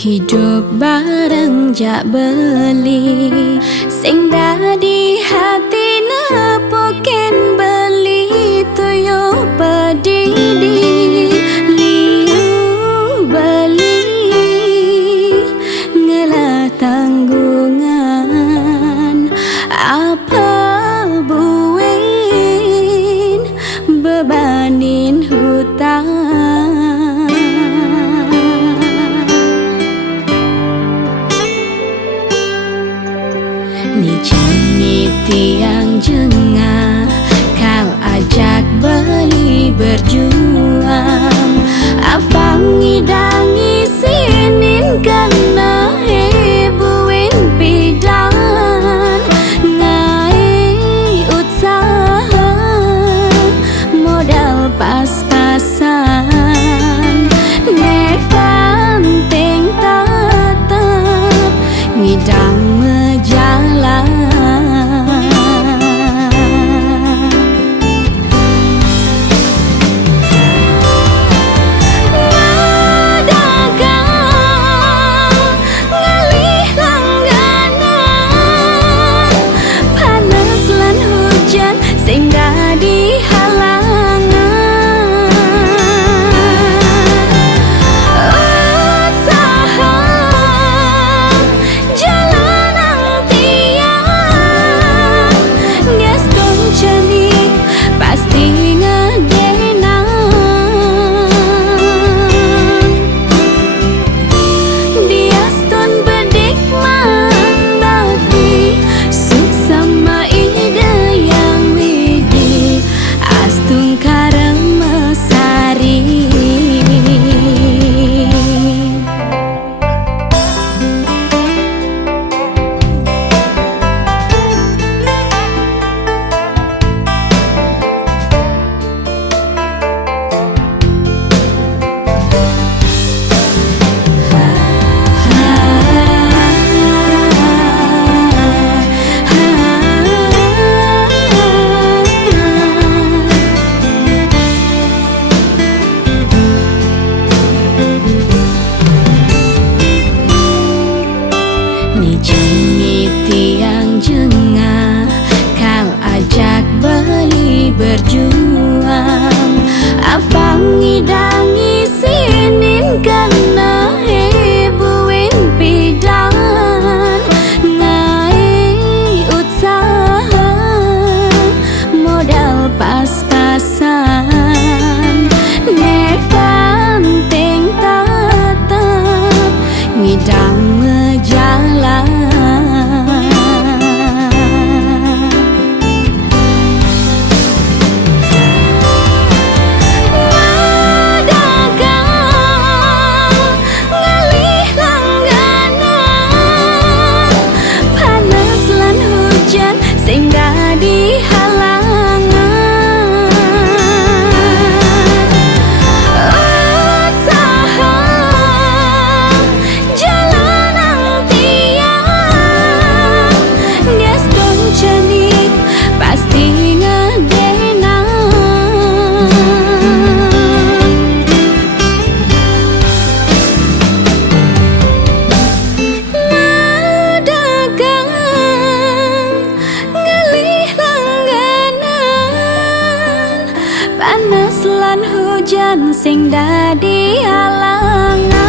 Hidup bareng jak beli, sing dadi hatine poken beli toyo pedidi. Liu beli ngelah tanggungan apa buin bebanin hutang. Ni jenis tiang jengah, kau ajak beli berjuang. Abang ngidangi sinin kena hebuin pidan. Ngai usaha modal pas-pasan, nek penting tetep ngidang jalan. Ngadagang ngalih langganan, panas lan hujan sing dadi halangan. Usaha jalan pasti ngedenang. Dia stun bedik mandati, suk sama ide yang widi, astung kareng mesari. Ni jenis tiang jengah, kau ajak beli berjuang. Abang ngidangi sinin kena hebuin pidan. Ngai usaha modal pas-pasan, nek penting tetep ngidang jalan. Ngadagang ngalih langganan, panas lan hujan sing dadi halangan. Usaha jalan jenik pasti ngedenang. Ngadagang ngalih langganan, panas lan hujan sing dadi halangan.